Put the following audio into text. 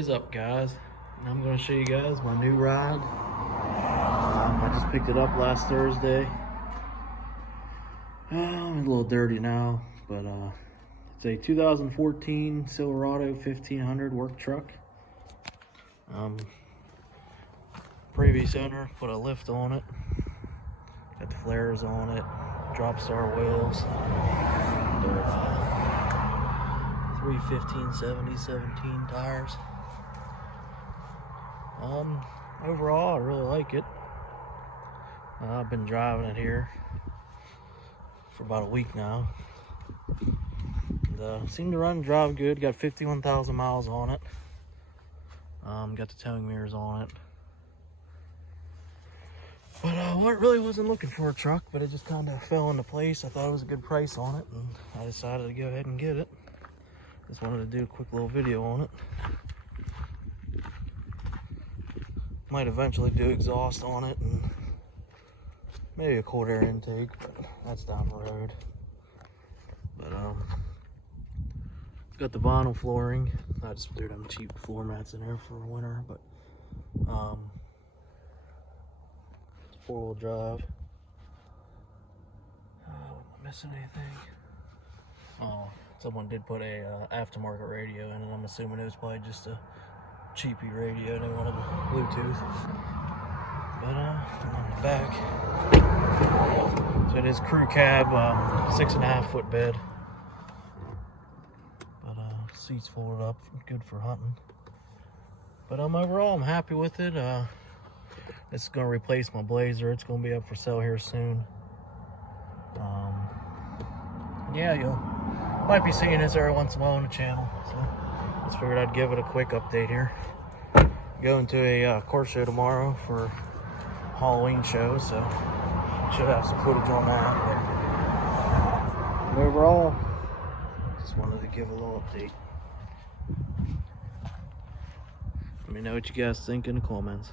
is up, guys? And I'm going to show you guys my new ride. I just picked it up last Thursday. I'm a little dirty now, but it's a 2014 Silverado 1500 work truck. Previous owner put a lift on it, got the flares on it, drop star wheels. They're 315/70/17 tires. Overall, I really like it. I've been driving it here for about a week now. Seemed to run and drive good. Got 51,000 miles on it. Got the towing mirrors on it. But really wasn't looking for a truck, but it just kind of fell into place. I thought it was a good price on it, and I decided to go ahead and get it. Just wanted to do a quick little video on it. Might eventually do exhaust on it and maybe a cold air intake, but that's down the road. But got the vinyl flooring. I just threw them cheap floor mats in there for winter, but it's 4-wheel drive. Am I missing anything? Oh, someone did put a aftermarket radio in, and I'm assuming it was probably just a cheapy radio. They wanted Bluetooth. But on the back, so it is crew cab, 6.5 foot bed. But seats folded up, good for hunting. But overall, I'm happy with it. It's gonna replace my Blazer. It's gonna be up for sale here soon. Yeah, you might be seeing this every once in a while on the channel. So just figured I'd give it a quick update here. Going to a car show tomorrow for Halloween show, so should have some footage on that. But overall, just wanted to give a little update. Let me know what you guys think in the comments.